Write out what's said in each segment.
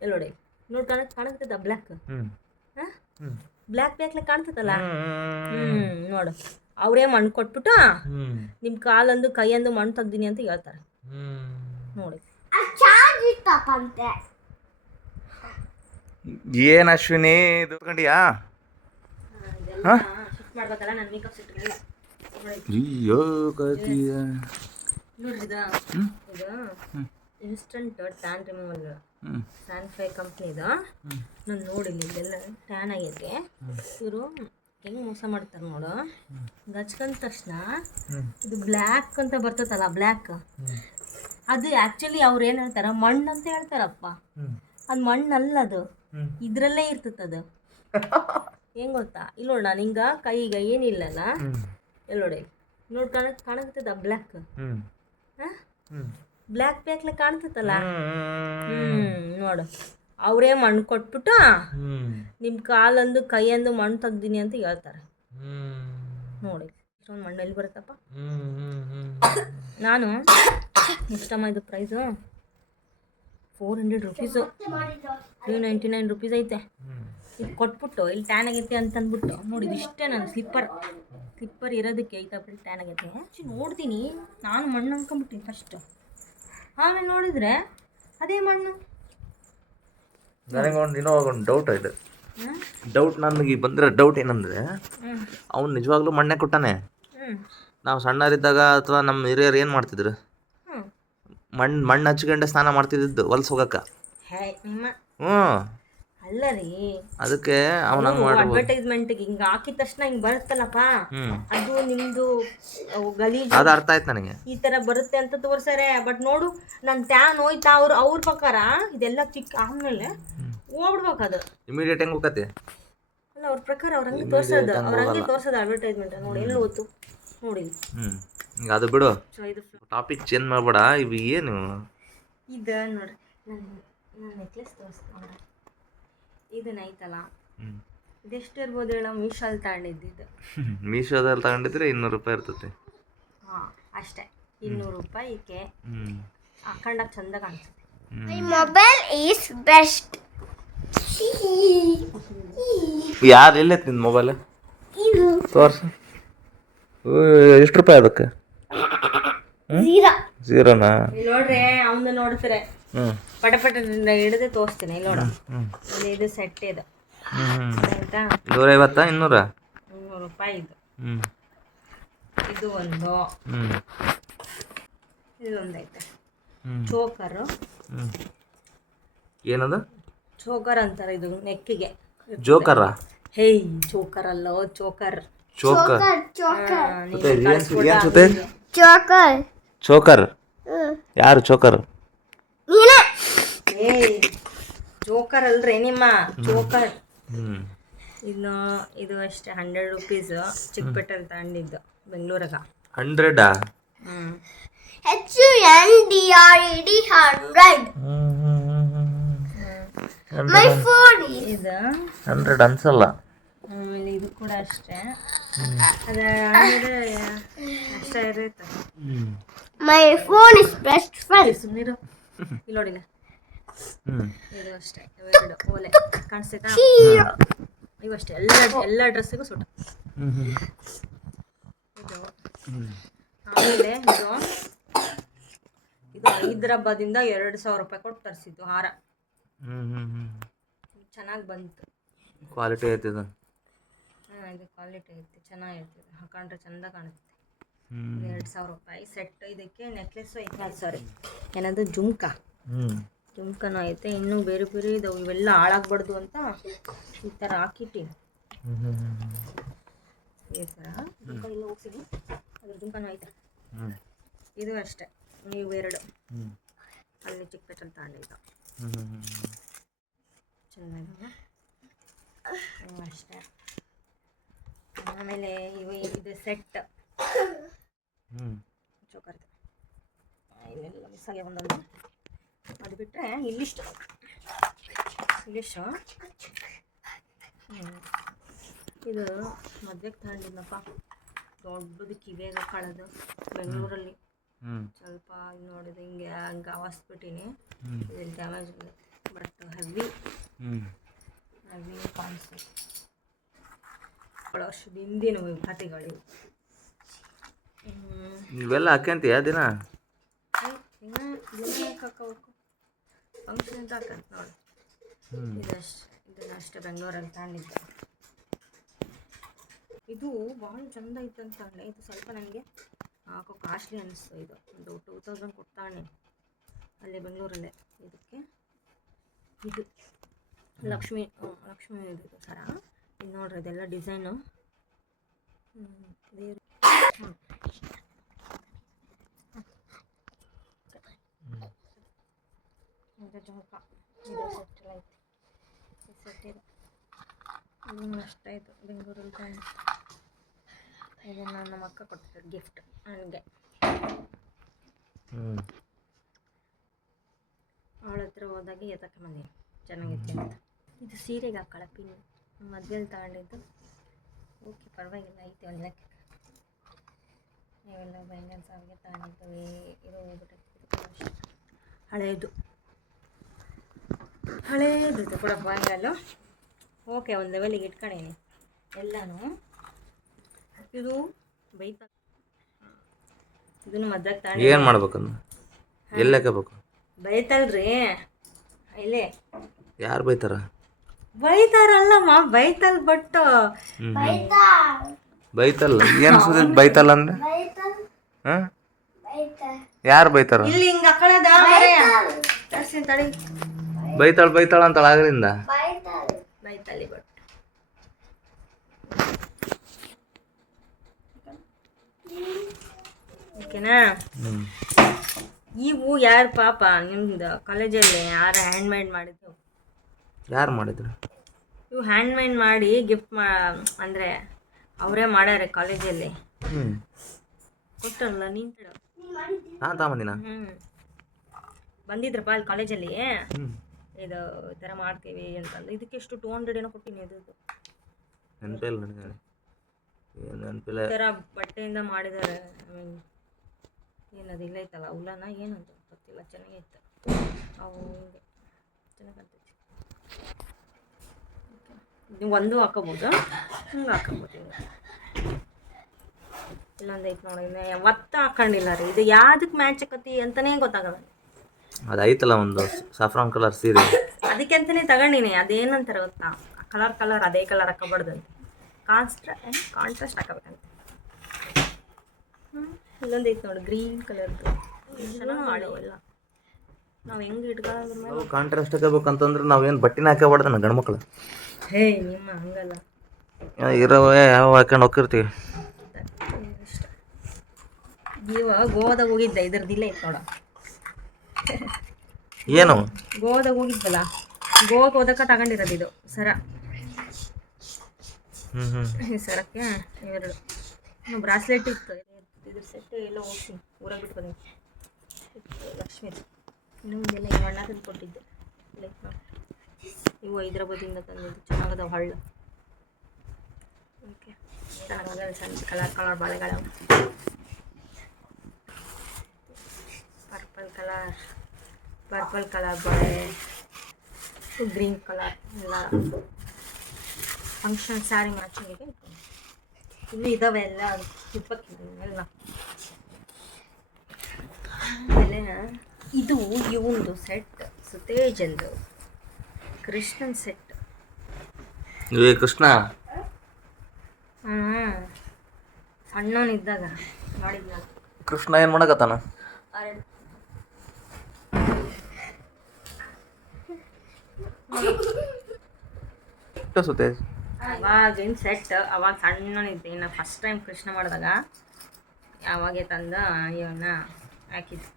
ಎಲ್ಲಿ ನೋಡಿ ನೋಡಿ ಕಾಣಿಸ್ತದ ಬ್ಲ್ಯಾಕ್ ಬ್ಲ್ಯಾಕ್ ಬ್ಲ್ಯಾಕ್ಲೆ ಕಾಣ್ತದಲ್ಲ ನೋಡು ಅವರೇ ಮಣ್ಣು ಕೊಟ್ಬಿಟ್ಟು ನಿಮ್ಮ ಕಾಲಂದು ಕೈಯಂದು ಮಣ್ಣು ತೆಗ್ದೀನಿ ಅಂತ ಹೇಳ್ತಾರೆ ನೋಡಿ. ಏನು ಅಶ್ವಿನಿ ದುಡ್ಕೊಂಡಿಯಾ? ಶಿಫ್ಟ್ ಮಾಡ್ಬೇಕಲ್ಲ ನನ್ನ ಮೇಕಪ್ ಸೆಟ್ ಅಯ್ಯೋ ನೋಡ್ರಿ ಇದು ಇನ್ಸ್ಟಂಟ್ ಟ್ಯಾನ್ ರಿಮೂವಲ್ ಸ್ಯಾನ್ಫೈ ಕಂಪ್ನಿದು. ನಾನು ನೋಡಿಲ್ಲ ಇದೆಲ್ಲ ಟ್ಯಾನ್ ಆಗೈತೆ. ಇವರು ಹೆಂಗೆ ಮೋಸ ಮಾಡ್ತಾರೆ ನೋಡು. ಹಚ್ಕೊಂಡ ತಕ್ಷಣ ಇದು ಬ್ಲ್ಯಾಕ್ ಅಂತ ಬರ್ತದಲ್ಲ ಬ್ಲ್ಯಾಕ್, ಅದು ಆ್ಯಕ್ಚುಲಿ ಅವ್ರು ಏನು ಹೇಳ್ತಾರೆ ಮಣ್ಣು ಅಂತ ಹೇಳ್ತಾರಪ್ಪ. ಅದು ಮಣ್ಣಲ್ಲ, ಅದು ಇದರಲ್ಲೇ ಇರ್ತದದು. ಹೆಂಗೆ ಗೊತ್ತಾ? ಇಲ್ಲಿ ನೋಡ ನಾನು ಹಿಂಗೆ ಕೈಗೆ ಏನಿಲ್ಲಲ್ಲ, ಎಲ್ಲಿ ನೋಡಿ ನೋಡಿ ಕಾಣಿಸ್ತದ ಬ್ಲ್ಯಾಕ್ ಬ್ಲ್ಯಾಕ್ ಬ್ಲ್ಯಾಕ್ಲೆ ಕಾಣ್ತದಲ್ಲ. ನೋಡು ಅವರೇ ಮಣ್ಣು ಕೊಟ್ಬಿಟ್ಟು ನಿಮ್ಮ ಕಾಲಂದು ಕೈಯಂದು ಮಣ್ಣು ತೆಗ್ದೀನಿ ಅಂತ ಹೇಳ್ತಾರೆ ನೋಡಿ. ಇಷ್ಟೊಂದು ಮಣ್ಣು ಎಲ್ಲಿ ಬರುತ್ತಪ್ಪ? ನಾನು ಎಷ್ಟಮ್ಮ ಇದು ಪ್ರೈಸು? 400 ರುಪೀಸು, 399 ರುಪೀಸ್ ಐತೆ. ಇದು ಕೊಟ್ಬಿಟ್ಟು ಇಲ್ಲಿ ಟ್ಯಾನ್ ಆಗೈತೆ ಅಂತಂದ್ಬಿಟ್ಟು ನೋಡಿ, ಇಷ್ಟೇ ನಾನು ಸ್ಲಿಪ್ಪರ್ ಇರೋದಕ್ಕೆ ಐತಪ್ಪ ಟ್ಯಾನ್ ಆಗೈತೆ. ನೋಡ್ತೀನಿ ನಾನು ಮಣ್ಣು ಅಂದ್ಕೊಂಬಿಟ್ಟಿನಿ ಫಸ್ಟು, ಆಮೇಲೆ ನೋಡಿದ್ರೆ ಅದೇ ಮಣ್ಣು. ನನಗೊಂದು ಇನ್ನೊಂದು ಡೌಟ್ ಇದೆ. ನನಗೆ ಬಂದಿರೋ ಡೌಟ್ ಏನಂದರೆ, ಅವ್ನು ನಿಜವಾಗ್ಲೂ ಮಣ್ಣೆ ಕೊಟ್ಟಾನೆ. ನಾವು ಸಣ್ಣರಿದ್ದಾಗ ಅಥವಾ ನಮ್ಮ ಹಿರಿಯರು ಏನು ಮಾಡ್ತಿದ್ರು? ಮಣ್ಣು ಹಚ್ಕೊಂಡೆ ಸ್ನಾನ ಮಾಡ್ತಿದ್ದು ಹೊಲ್ಸ್ ಹೋಗಕ್ಕೆ. ಅಲ್ಲ ರೀ, ಅದಕ್ಕೆ ಅವನ ಅಡ್ವರ್ಟೈಸ್ಮೆಂಟ್ಗೆ ಹಿಂಗೆ ಹಾಕಿದ ತಕ್ಷಣ ಹಿಂಗೆ ಬರುತ್ತಲ್ಲಪ್ಪ, ಅದು ನಿಮ್ಮದು ಗಲೀಜು, ಅದು ಅರ್ಥ ಆಯ್ತು ನನಗೆ. ಈ ಥರ ಬರುತ್ತೆ ಅಂತ ತೋರ್ಸಾರೆ. ಬಟ್ ನೋಡು ನನ್ನ ಟ್ಯಾನ್ ಹೋಯ್ತಾ, ಅವ್ರ ಪ್ರಕಾರ ಇದೆಲ್ಲ ಚಿಕ್ಕ ಆಮೇಲೆ ಹೋಗ್ಬಿಡ್ಬೇಕು. ಅದು ಇಮಿಡಿಯೇಟ್ ಹೆಂಗೆ ಹೋಗತ್ತೆ ಅಲ್ಲ, ಅವ್ರ ಪ್ರಕಾರ ಅವ್ರ ಹಂಗೆ ತೋರ್ಸೋದು ಅಡ್ವರ್ಟೈಸ್ಮೆಂಟ್. ನೋಡಿ ಎಲ್ಲಿ ಹೋಯ್ತು ನೋಡಿ. ಈಗ ಅದು ಬಿಡು, ಟಾಪಿಕ್ ಚೇಂಜ್ ಮಾಡಬೇಡ. ಇವು ಏನು ಇದು ನೋಡ್ರಿ, ನಾನು ನೆಕ್ಲೆಸ್ ತೋರಿಸ್ತೀನಿ. ಇದನ್ನ ಐತಲ್ಲ, ಇದೆಷ್ಟು ಇರ್ಬೋದು ಹೇಳೋ? ಮೀಶೋಲ್ಲಿ ತಗೊಂಡಿದ್ದು. ಮೀಶೋದಲ್ಲಿ ತಗೊಂಡಿದ್ರೆ 200 ರೂಪಾಯಿ ಇರ್ತದೆ. ಹಾಂ ಅಷ್ಟೇ, 200 ರೂಪಾಯಿಗೆ ಹಾಕೊಂಡಾಗ ಚಂದ ಕಾಣಿಸುತ್ತೆ. Mobile is best. ಯಾರು ಎಲ್ಲೈತೆ ನಿನ್ನ ಮೊಬೈಲ್? ತೋರ್ಸು. ಎಷ್ಟು ರೂಪಾಯಿ ಅದಕ್ಕೆ? ಝೀರೋನಾ? ನೋಡ್ರಿ ಅವನು ನೋಡ್ತಾರೆ, ಪಟ ಹಿಡಿದು ತೋರಿಸ್ತೀನಿ. ಇಲ್ಲಿ ನೋಡ, ಇದು ಸೆಟ್ ಇದು ಆಯ್ತಾ, 150 200 ರೂಪಾಯಿ ಇದು. ಇದು ಒಂದು, ಇದೊಂದೈತೆ ಚೋಕರು. ಏನದು? ಚೋಕರ್ ಅಂತಾರೆ ಇದು ನೆಕ್ಕಿಗೆ. ಜೋಕರ? ಹೇಯ್ ಚೋಕರ್ ಅಲ್ಲ, ಚೋಕರ್. ಚೋಕರ್ ಚೋಕರ್ ಯಾರು? ಚೋಕರ್ ಜೋಕರ್ ಅಲ್ರಿ ನಿಮ್ಮ ಚೋಕರ್. ಇನ್ನು ಇದು ಅಷ್ಟೇ 100 ರುಪೀಸ್. ಚಿಕ್ಕಪೇಟೆಲ್ಲಿ ತಗೊಂಡಿದ್ದು, ಬೆಂಗಳೂರಾಗ. 100? My phone is ಇದು 100 ಅನ್ಸಲ್ಲ. ಆಮೇಲೆ ಇದು ಕೂಡ ಅಷ್ಟೇ, ಅದು 100 ಅಷ್ಟೇ ಇರುತ್ತೆ. My phone is best friend. ಸುಮ್ಮನಿರು. ಇಲ್ಲಿ ನೋಡಿಲ್ಲ, ಇದು ಅಷ್ಟೇ. ಇವೆರಡು ಓಲೆ ಕಾಣಿಸ್ತೈತಾ? ಇವು ಅಷ್ಟೇ, ಎಲ್ಲ ಡ್ರೆಸ್ಸಿಗೂ ಸೂಟ್. ಇದು ಆಮೇಲೆ ಇದು ಹೈದ್ರಾಬಾದಿಂದ 2,000 ರೂಪಾಯಿ ಕೊಟ್ಟು ತರಿಸಿದ್ದು ಹಾರ. ಚೆನ್ನಾಗಿ ಬಂತು, ಕ್ವಾಲಿಟಿ ಐತೆ ಇದು. ಇದು ಕ್ವಾಲಿಟಿ ಐತೆ, ಚೆನ್ನಾಗಿರ್ತದೆ, ಹಾಕೊಂಡ್ರೆ ಚಂದ ಕಾಣುತ್ತೆ. 2,000 ರೂಪಾಯಿ ಸೆಟ್. ಇದಕ್ಕೆ ನೆಕ್ಲೆಸ್ಸು ಐತೆ, ಸಾರಿ ಏನದು ಜುಮ್ಕನೂ ಐತೆ. ಇನ್ನೂ ಬೇರೆ ಬೇರೆ ಇದಾವೆ, ಇವೆಲ್ಲ ಹಾಳಾಗ್ಬಾರ್ದು ಅಂತ ಈ ಥರ ಹಾಕಿಟ್ಟಿನಿ. ಈ ಥರ ಜುಮ್ಕ ಎಲ್ಲ ಹೋಗ್ತೀನಿ, ಅದ್ರ ಜುಮ್ಕನೂ ಐತೆ. ಇದು ಅಷ್ಟೇ, ನೀವು 2 ಅಲ್ಲಿ ಚಿಕ್ಕಪೇಟೆಲ್ಲಿ ತಗೊಂಡಿದ್ದು ಚೆನ್ನಾಗಿದ್ದಾವೆ ಅಷ್ಟೇ. ಆಮೇಲೆ ಇದು ಸೆಟ್ ಚೋಕರ್ದು ಇವೆಲ್ಲ ಮಿಸ್ ಆಗಿ ಒಂದೊಂದು. ಅದು ಬಿಟ್ಟರೆ ಇಲ್ಲಿಷ್ಟು ಇದು ಮದ್ವೆಗೆ ತಗೊಂಡಿದ್ನಪ್ಪ, ದೊಡ್ಡದು ಕಿವಿಯಾಗ ಕಾಳೋದು ಬೆಂಗಳೂರಲ್ಲಿ. ಸ್ವಲ್ಪ ನೋಡಿದೆ ಹಿಂಗೆ ಹಂಗೆ ಆವಸ್ಬಿಟ್ಟಿನಿ, ಇದು ಡ್ಯಾಮೇಜ್ ಬಟ್ ಹೆವಿ ಹ್ಞೂ ಅದೇ ಕಾನ್ಸೆಪ್ಟ್ ವರ್ಷದ ಹಿಂದಿನ ಕಥೆಗಳು. ಇವೆಲ್ಲ ಹಾಕ್ಯಂತೀಯ ದಿನ? ದಿನ ಹಾಕೋಬೇಕು ಫಂಕ್ಷನ್ ಅಂತ ಹಾಕಂತ ನೋಡಿ. ಇದನ್ನಷ್ಟೇ ಬೆಂಗಳೂರಲ್ಲಿ ತಗೊಂಡಿದ್ದೆ. ಇದು ಭಾಳ ಚಂದ ಇತ್ತಂತ ಅಂದೆ. ಇದು ಸ್ವಲ್ಪ ನನಗೆ ಹಾಕೋ ಕಾಸ್ಟ್ಲಿ ಅನ್ನಿಸ್ತು. ಇದು ಒಂದು 2000 ಕೊಡ್ತಾನೆ ಅಲ್ಲೇ ಬೆಂಗಳೂರಲ್ಲೇ. ಇದಕ್ಕೆ ಇದು ಲಕ್ಷ್ಮಿ ಇದು ಸರ. ಇದು ನೋಡ್ರಿ, ಇದೆಲ್ಲ ಡಿಸೈನು ದೇವ್ರು. ಇದು ಜುಮ್ಕ, ಇದು ಸೆಟ್ ಎಲ್ಲ ಐತಿ. ಈ ಸೆಟ್ ಇದೆ, ಇದನ್ನು ಅಷ್ಟೇ. ಇದು ಬೆಂಗಳೂರಲ್ಲಿ ತಗೊಂಡು. ಇದನ್ನು ನಮ್ಮ ಅಕ್ಕ ಕೊಟ್ಟಿದ್ದು ಗಿಫ್ಟ್ ನನಗೆ. ಅವಳ ಹತ್ರ ಹೋದಾಗೆ ಎತ್ತಕ್ಕೆ ಬಂದೀನಿ, ಚೆನ್ನಾಗಿತ್ತು ಅಂತ. ಇದು ಸೀರೆಗೆ ಹಾಕೊಳ್ಳೋ ಪಿನ್ ಮದುವೆಯಲ್ಲಿ ತಗೊಂಡಿದ್ದು. ಓಕೆ, ಪರವಾಗಿಲ್ಲ, ಐತೆ ಒಂದು ಲೆಕ್ಕ. ಇವೆಲ್ಲ ಬ್ಯಾಂಗಲ್ ಸಾವಿಗೆ ತಗೊಂಡಿದ್ದು. ಇದು ಹೋಗ್ಬಿಟ್ಟೈತೆ, ಹಳೇದು ಇದು ಕೂಡ ಬ್ಯಾಂಗಲ್ಲು. ಓಕೆ, ಒಂದು ಲೆವೆಲಿಗೆ ಇಟ್ಕೊಂಡೀನಿ ಎಲ್ಲನೂ. ಇದು ಬೈತ, ಇದನ್ನು ಮದ್ವೆಗೆ ತಗೊಂಡು ಏನು ಮಾಡ್ಬೇಕಂದ್ರೆ ಎಲ್ಲಿ ಹಾಕಬೇಕು? ಬೈತಾಳ್ರಿ ಇಲ್ಲೇ. ಯಾರು ಬೈತಾರ? ಬೈತಾರಲ್ಲಮ್ಮ, ಬೈತಲ್ ಬಟ್ಟು ಬೈತಲ್ಲ. ಏನು ಸುದ್ದಿ ಬೈತಲ್ಲ ಅಂದ್ರೆ? ಹಾಂ, ಯಾರು ಬೈತಾರ? ಇಲ್ಲಿ ಹಿಂಗ ಹಾಕೊಳ್ಳೋದ ತಡಿ. ಬೈತಾಳ ಅಂತಾಳ ಆಗಲಿಂದ. ಬೈತಲ್ಲಿ ಬಟ್ ಓಕೆನಾ? ಇವು ಯಾರು ಪಾಪ ನಿಮ್ದು ಕಾಲೇಜಲ್ಲಿ ಯಾರು ಹ್ಯಾಂಡ್ಮೇಡ್ ಮಾಡಿದ್ದು? ಯಾರು ಮಾಡಿದ್ರು? ಇವು ಹ್ಯಾಂಡ್ಮೇಡ್ ಮಾಡಿ ಗಿಫ್ಟ್ ಅಂದರೆ ಅವರೇ ಮಾಡ್ಯಾರೆ ಕಾಲೇಜಲ್ಲಿ. ಕೊಟ್ಟರಲ್ಲ ನೀನು? ನಾನು ತಗೊಂಬಂದಿನ. ಬಂದಿದ್ರಪ್ಪ ಅಲ್ಲಿ ಕಾಲೇಜಲ್ಲಿ. ಇದು ಈ ಥರ ಮಾಡ್ತೀವಿ ಅಂತಂದು. ಇದಕ್ಕೆ ಎಷ್ಟು 200 ಏನೋ ಕೊಟ್ಟಿನಿ. ಇದು ನೆನಪಿಲ್ಲ ನನಗೆ, ಏನು ನೆನಪಿಲ್ಲ. ಈ ಥರ ಬಟ್ಟೆಯಿಂದ ಮಾಡಿದ್ದಾರೆ. ಏನದು ಇಲ್ಲ ಐತಲ್ಲ, ಉಲ್ಲನ ಏನಂತ ಗೊತ್ತಿಲ್ಲ, ಚೆನ್ನಾಗಿತ್ತು. ಅವು ಹಿಂಗೆ ಚೆನ್ನಾಗಿ ಕಾಣ್ತೈತಿ. ನೀವು ಒಂದು ಹಾಕೋಬೋದು, ಹಿಂಗೆ ಹಾಕೋಬೋದು. ಇಲ್ಲೊಂದು ಐತೆ ನೋಡಿ, ಒತ್ತ ಹಾಕೊಂಡಿಲ್ಲ ರೀ. ಇದು ಯಾವುದಕ್ಕೆ ಮ್ಯಾಚ್ ಆಕತಿ ಅಂತಲೇ ಗೊತ್ತಾಗಲ್ಲ. ಅದು ಐತಲ್ಲ ಒಂದು ಸಾಫ್ರಾನ್ ಕಲರ್ ಸೀರೆ, ಅದಕ್ಕೆ ಅಂತಲೇ ತಗೊಂಡಿನಿ. ಅದೇನಂತಾರೆ ಗೊತ್ತಾ, ಕಲರ್ ಅದೇ ಕಲರ್ ಹಾಕೋಬಾರ್ದಂತೆ, ಕಾಂಟ್ರಾಸ್ಟ್ ಹಾಕೋಬೇಕಂತೆ. ಇಲ್ಲೊಂದು ಐತೆ ನೋಡಿ, ಗ್ರೀನ್ ಕಲರ್ದು. ಚೆನ್ನಾಗಿ ಮಾಡೋ ಎಲ್ಲ ನಾವು ಹೆಂಗೆ ಇಟ್ಕೊಳ್ಳೋದ್ರ ಮೇಲೆ. ಕಾಂಟ್ರಾಸ್ಟ್ ಹಾಕೋಬೇಕಂತಂದ್ರೆ ನಾವೇನು ಬಟ್ಟೆನ ಹಾಕೋಬಾರ್ದನ ಗಂಡ್ಮಕ್ಳು? ಹೇ ನಿಮ್ಮ ಹಂಗಲ್ಲ, ಇರೋವೇ ಯಾವ ಹಾಕೊಂಡು ಹೋಗಿರ್ತೀವಿ. ಇಷ್ಟ. ಇವ ಗೋವಾದಾಗ ಹೋಗಿದ್ದೆ, ಇದ್ರದ್ದಿಲ್ಲ ಐತೆ ನೋಡ. ಏನು ಗೋವಾದಾಗ ಹೋಗಿದ್ದಲ್ಲ, ಗೋವಾಗೆ ಹೋದಕ್ಕೆ ತಗೊಂಡಿರೋದು ಇದು ಸರ. ಈ ಸರಕ್ಕೆ ಇವೆರಡು ಬ್ರಾಸ್ಲೆಟ್ ಇತ್ತು. ಇದ್ರ ಸೆಟ್ ಎಲ್ಲ ಹೋಗ್ಸಿ ಊರಾಗ ಬಿಟ್ಟು ಬಂದಿ. ಲಕ್ಷ್ಮಿ ಇನ್ನೊಂದೆಲ್ಲ ಈ ಅಣ್ಣ ತಂದು ಕೊಟ್ಟಿದ್ದೆ. ಲೈಕ್ ನೋಡಿ, ಇವು ಹೈದ್ರಾಬಾದಿಂದ ತಂದಿದ್ದು. ಚೆನ್ನಾಗದ ಹಳ್ಳ. ಓಕೆ, ಚೆನ್ನಾಗದ ಸಣ್ಣ ಕಲರ್ ಬಾಳೆಗಳು. ಪರ್ಪಲ್ ಕಲರ್ ಬಳೆ, ಗ್ರೀನ್ ಕಲರ್ ಎಲ್ಲ ಫಂಕ್ಷನ್ ಸ್ಯಾರಿ ಮ್ಯಾಚಿಂಗಿಗೆ. ಇನ್ನೂ ಇದ್ದಾವೆ ಎಲ್ಲ ಎಲ್ಲ. ಆಮೇಲೆ ಇದು ಇವಂದು ಸೆಟ್, ಸುತೇಜಂದು ಕೃಷ್ಣನ್ ಸೆಟ್. ಇವೇ ಕೃಷ್ಣ ಸಣ್ಣವನಿದ್ದಾಗ ಮಾಡಿದ್ನ. ಕೃಷ್ಣ ಏನು ಮಾಡಕತ್ತಾನ? ಸುತೇಜ್ ಅವಾಗಿನ ಸೆಟ್. ಅವಾಗ ಸಣ್ಣನಿದ್ದೆ, ನಾ ಫಸ್ಟ್ ಟೈಮ್ ಕೃಷ್ಣ ಮಾಡಿದಾಗ ಯಾವಾಗೆ ತಂದ ಇವನ್ನ ಹಾಕಿದ್ದು.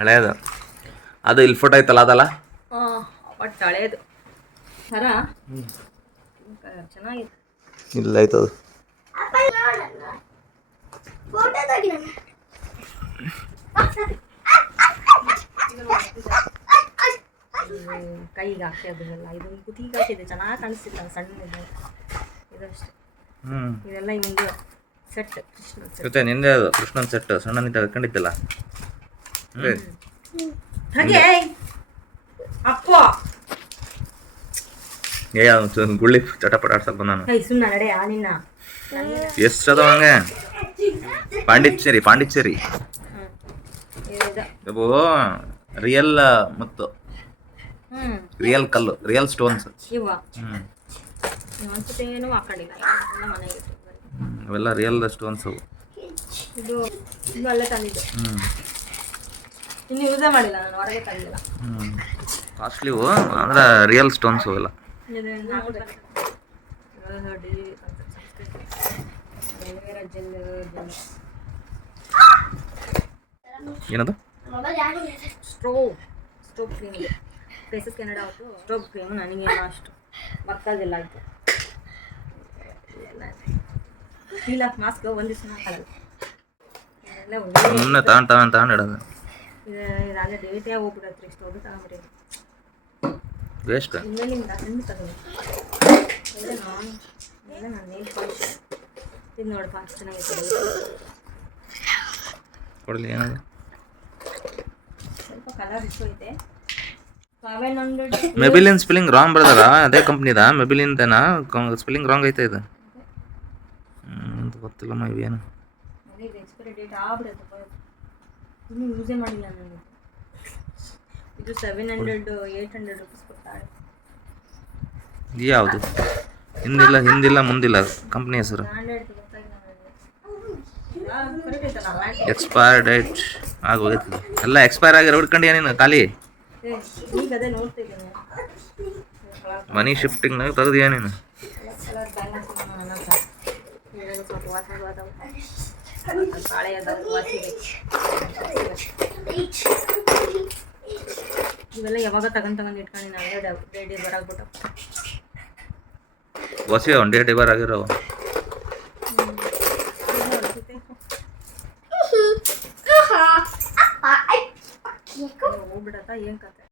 ಹಳೇದು ಅದು ಇಲ್ಲಿ ಫೋಟೋ ಐತಲ್ಲ ಅದಲ್ಲ? ಒಟ್ಟು ಹಳೇದು ಸರ. ಚೆನ್ನಾಗಿತ್ತು. ಇಲ್ಲ ಐತದು. ಕೈಗೆ ಹಾಕಿದೆಲ್ಲ ಇದು ಕುತ್ತಿಗೆ ಹಾಕಿದೆ, ಚೆನ್ನಾಗಿ ಕಾಣಿಸ್ತಿಲ್ಲ ಸಣ್ಣ. ಇದಷ್ಟೇ. ಇದೆಲ್ಲ ಇವಂದು ಸೆಟ್, ಕೃಷ್ಣನ್ ಸೆಟ್. ಜೊತೆ ನಿಂದೆ ಅದು ಕೃಷ್ಣನ್ ಸೆಟ್ ಸಣ್ಣನಿದ್ದಾಗ ಹಾಕೊಂಡಿದ್ದಲ್ಲ. ಹಾಗೆ ಅಪ್ಪ ಏ ಅವ್ನು ಗುಳ್ಳಿ ಚಟಪಟ ಆಡ್ಸಕ್ ಬಂದಾನ. ಕೈ ಸುಮ್ಮನೆ ನಡೆ ನಿನ್ನ. ಎಷ್ಟು ಅದಾವ ಹಂಗೆ? ಪಾಂಡಿಚೇರಿ ಇವು ರಿಯಲ್ ಮತ್ತು ರಿಯಲ್ ಕಲ್ಲು, ರಿಯಲ್ ಸ್ಟೋನ್ಸ್ ಇವ ಹ್ಞೂ ಒಂದ್ಸತೇನು ಹಾಕೊಂಡಿಲ್ಲ, ಎಲ್ಲ ಮನೆಗೆ ಅವೆಲ್ಲ ರಿಯಲ್ ಸ್ಟೋನ್ಸ್ ಅವು. ಇದು ಇದು ಅಲ್ಲೇ ತಂದಿದ್ದು, ಇನ್ನು ಯೂಸೇ ಮಾಡಿಲ್ಲ ನಾನು, ಹೊರಗೆ ತಂದಿಲ್ಲ. ಕಾಸ್ಟ್ಲಿವು ಅಂದ್ರೆ ರಿಯಲ್ ಸ್ಟೋನ್ಸ್ ಅವೆಲ್ಲ. ಏನದು? ಸ್ಟೋವ್ ಕ್ರೀಮ್, ಫೇಸಸ್ ಕೆನಡಾ ಅವತ್ತು ಸ್ಟೋವ್ ಕ್ರೀಮ್ ನನಗೇನೋ ಅಷ್ಟು ಬರ್ತಾಗಿಲ್ಲ. ಆಯಿತು ಇಲ್ಲ ಮಾಸ್ಕ್ ಒಂದು ದಿವಸ ಹಾಕಲ್ಲ, ಸುಮ್ಮನೆ ತಗೊಂಡು ಇಡೋದು. ಇದು ಅಲ್ಲೇ ಡೇಟೇ ಹೋಗ್ಬಿಡತ್ರಿ, ಇಷ್ಟು ಅದು ತಗೊಂಡ್ರಿ ವೇಸ್ಟ್. ಇನ್ನೇನಿಂದ ಹಣ್ಣು ತಗೊಂಡು ನಾನು ನೇಲ್ ಪಾಲಿಶ್ ಇದು ನೋಡಿ ಫಾಸ್ಟ್ ಚೆನ್ನಾಗಿತ್ತು. ಕೊಡಲಿ ಏನದು? ಸ್ವಲ್ಪ ಕಲರ್ ಇಷ್ಟು ಐತೆ. 700 ಮೆಬಿಲಿನ್ ಸ್ಪೆಲ್ಲಿಂಗ್ ರಾಂಗ್ ಬರ್ದಾರ, ಅದೇ ಕಂಪ್ನಿದ ಮೆಬಿಲಿನ್ದೇನಾ? ಸ್ಪೆಲ್ಲಿಂಗ್ ರಾಂಗ್ ಐತೆ ಇದು. ಅಂತ ಗೊತ್ತಿಲ್ಲಮ್ಮ ಇವೇನು. ಇದು ಎಕ್ಸ್ಪೈರಿ ಡೇಟ್ ಆಗ್ಬಿಡುತ್ತೆ, ಇನ್ನೂ ಯೂಸೇ ಮಾಡಿಲ್ಲ ನಾನು. ಇದು 700-800 ರುಪೀಸ್ ಕೊಡ್ತಾಳೆ. ಯಾವುದು? ಹಿಂದಿಲ್ಲ ಮುಂದಿಲ್ಲ ಕಂಪ್ನಿ ಹೆಸರು. ಬ್ರ್ಯಾಂಡೆಡ್ ಗೊತ್ತಾಗಿಲ್ಲ ನನಗೆ. ಕರೆಕ್ಟ್ ಐತಲ್ಲ, ಎಕ್ಸ್ಪೈರ್ ಡೇಟ್ ಆಗೋಗೈತಿ. ಎಲ್ಲ ಎಕ್ಸ್ಪೈರ್ ಆಗಿರೋ ಹುಡ್ಕೊಂಡು ಏನೇನು ಖಾಲಿ ಈಗ ಅದೇ ನೋಡ್ತಾ ಇದ್ದೇನೆ. ಮನಿ ಶಿಫ್ಟಿಂಗ್ನಾಗ ತೆಗೆದು ಏನೇನು ಕಲರ್ ಬ್ಯಾಲೆನ್ಸ್ ಸ್ವಲ್ಪ ವಾಸವಾದವು, ಬಾಳೆ ಅದಾವು ವಾಸಿವೆ. ಇವೆಲ್ಲ ಯಾವಾಗ ತಗೊಂಡು ಇಟ್ಕೊಂಡು ನಾನು ಡೇಡಿ ಬರಾಗ್ಬಿಟ್ಟು ಹೊಸ ಒಂದು ಡೇಟ್ ಇಬರ್ ಆಗಿರೋ ಹೋಗ್ಬಿಡತ್ತ ಏನು ಕತೆ.